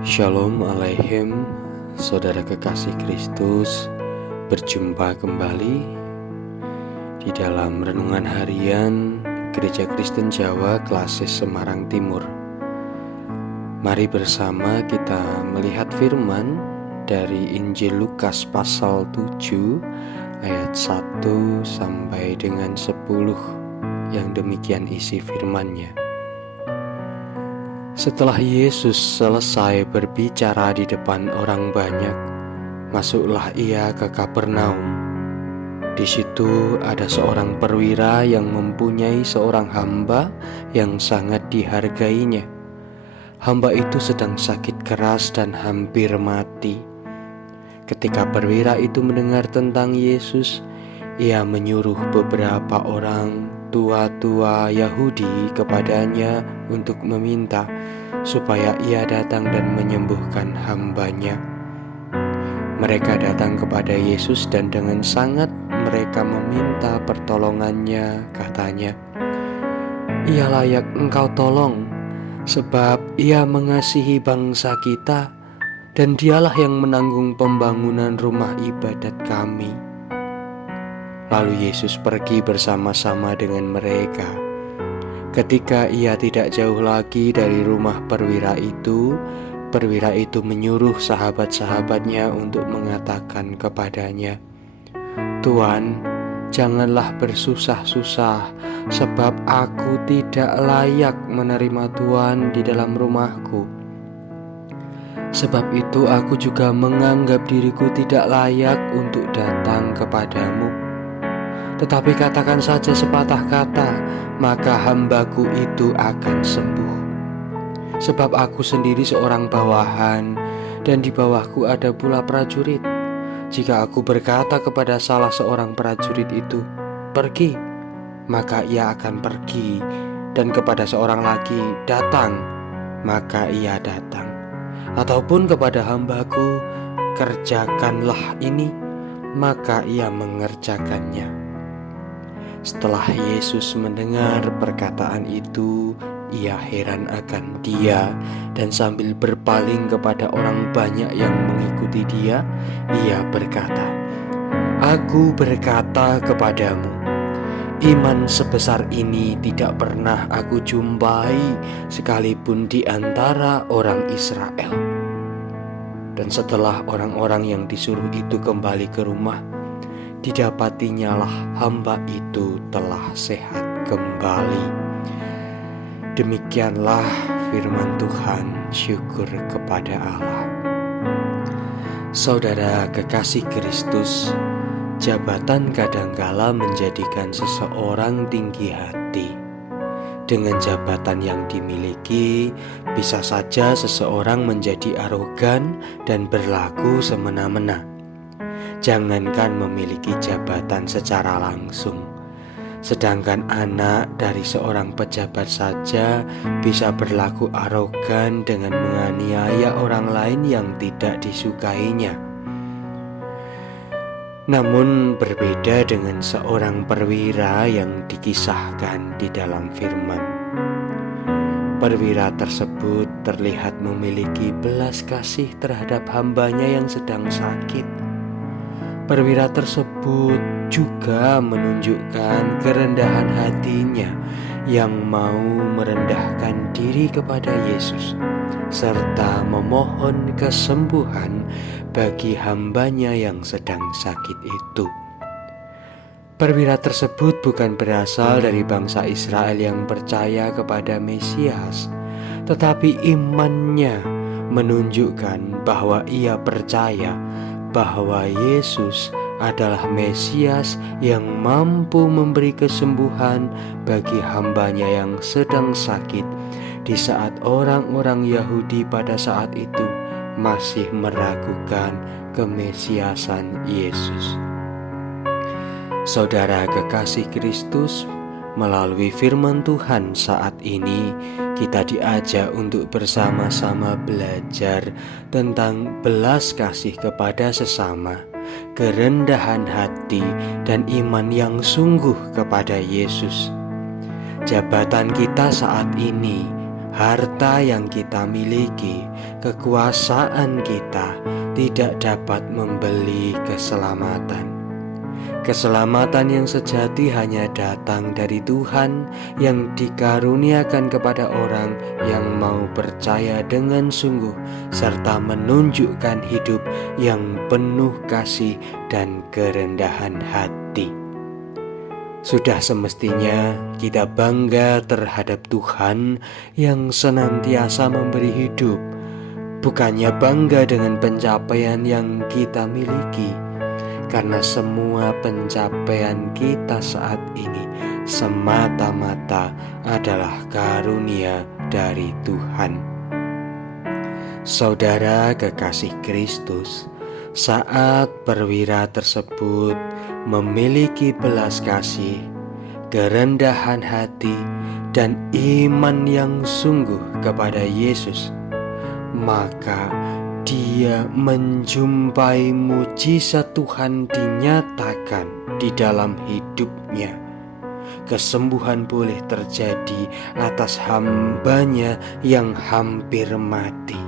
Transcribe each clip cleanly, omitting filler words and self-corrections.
Shalom Aleichem, saudara kekasih Kristus. Berjumpa kembali di dalam renungan harian Gereja Kristen Jawa Klasis Semarang Timur. Mari bersama kita melihat firman dari Injil Lukas pasal 7 ayat 1 sampai dengan 10, yang demikian isi firman-Nya. Setelah Yesus selesai berbicara di depan orang banyak, masuklah ia ke Kapernaum. Di situ ada seorang perwira yang mempunyai seorang hamba yang sangat dihargainya. Hamba itu sedang sakit keras dan hampir mati. Ketika perwira itu mendengar tentang Yesus, ia menyuruh beberapa orang tua-tua Yahudi kepadanya untuk meminta supaya ia datang dan menyembuhkan hambanya. Mereka datang kepada Yesus dan dengan sangat mereka meminta pertolongannya. Katanya, "Ia layak engkau tolong, sebab ia mengasihi bangsa kita, dan dialah yang menanggung pembangunan rumah ibadat kami." Lalu Yesus pergi bersama-sama dengan mereka. Ketika ia tidak jauh lagi dari rumah perwira itu menyuruh sahabat-sahabatnya untuk mengatakan kepadanya, "Tuan, janganlah bersusah-susah, sebab aku tidak layak menerima Tuan di dalam rumahku. Sebab itu aku juga menganggap diriku tidak layak untuk datang kepadamu. Tetapi katakan saja sepatah kata, maka hambaku itu akan sembuh. Sebab aku sendiri seorang bawahan, dan di bawahku ada pula prajurit. Jika aku berkata kepada salah seorang prajurit itu, 'Pergi,' maka ia akan pergi, dan kepada seorang lagi, 'Datang,' maka ia datang. Ataupun kepada hambaku, 'Kerjakanlah ini,' maka ia mengerjakannya." Setelah Yesus mendengar perkataan itu, ia heran akan dia, dan sambil berpaling kepada orang banyak yang mengikuti dia, ia berkata, "Aku berkata kepadamu, iman sebesar ini tidak pernah aku jumpai sekalipun di antara orang Israel." Dan setelah orang-orang yang disuruh itu kembali ke rumah, didapatinyalah hamba itu telah sehat kembali. Demikianlah firman Tuhan. Syukur kepada Allah. Saudara kekasih Kristus, jabatan kadangkala menjadikan seseorang tinggi hati. Dengan jabatan yang dimiliki, bisa saja seseorang menjadi arogan dan berlaku semena-mena. Jangankan memiliki jabatan secara langsung, sedangkan anak dari seorang pejabat saja bisa berlaku arogan dengan menganiaya orang lain yang tidak disukainya. Namun berbeda dengan seorang perwira yang dikisahkan di dalam firman. Perwira tersebut terlihat memiliki belas kasih terhadap hambanya yang sedang sakit. Perwira tersebut juga menunjukkan kerendahan hatinya yang mau merendahkan diri kepada Yesus, serta memohon kesembuhan bagi hambanya yang sedang sakit itu. Perwira tersebut bukan berasal dari bangsa Israel yang percaya kepada Mesias, tetapi imannya menunjukkan bahwa ia percaya bahwa Yesus adalah Mesias yang mampu memberi kesembuhan bagi hambanya yang sedang sakit, di saat orang-orang Yahudi pada saat itu masih meragukan kemesiasan Yesus. Saudara kekasih Kristus, melalui firman Tuhan saat ini kita diajak untuk bersama-sama belajar tentang belas kasih kepada sesama, kerendahan hati, dan iman yang sungguh kepada Yesus. Jabatan kita saat ini Harta yang kita miliki, kekuasaan kita tidak dapat membeli keselamatan. Keselamatan yang sejati hanya datang dari Tuhan yang dikaruniakan kepada orang yang mau percaya dengan sungguh serta menunjukkan hidup yang penuh kasih dan kerendahan hati. Sudah semestinya kita bangga terhadap Tuhan yang senantiasa memberi hidup, bukannya bangga dengan pencapaian yang kita miliki. Karena semua pencapaian kita saat ini semata-mata adalah karunia dari Tuhan. Saudara kekasih Kristus, saat perwira tersebut memiliki belas kasih, kerendahan hati, dan iman yang sungguh kepada Yesus, maka dia menjumpai mujizat Tuhan dinyatakan di dalam hidupnya. Kesembuhan boleh terjadi atas hambanya yang hampir mati.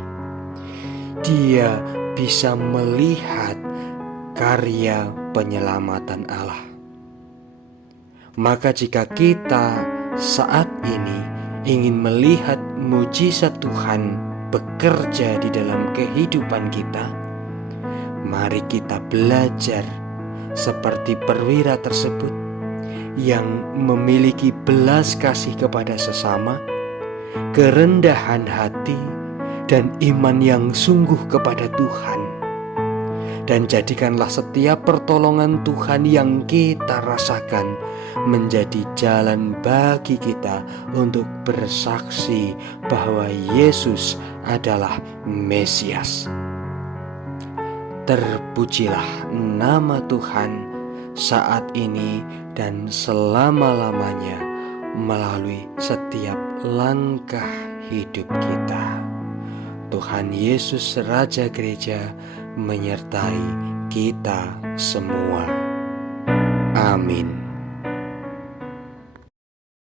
Dia bisa melihat karya penyelamatan Allah. Maka jika kita saat ini ingin melihat mujizat Tuhan bekerja di dalam kehidupan kita, mari kita belajar seperti perwira tersebut yang memiliki belas kasih kepada sesama, kerendahan hati, dan iman yang sungguh kepada Tuhan. Dan jadikanlah setiap pertolongan Tuhan yang kita rasakan menjadi jalan bagi kita untuk bersaksi bahwa Yesus adalah Mesias. Terpujilah nama Tuhan saat ini dan selama-lamanya melalui setiap langkah hidup kita. Tuhan Yesus Raja Gereja menyertai kita semua. Amin.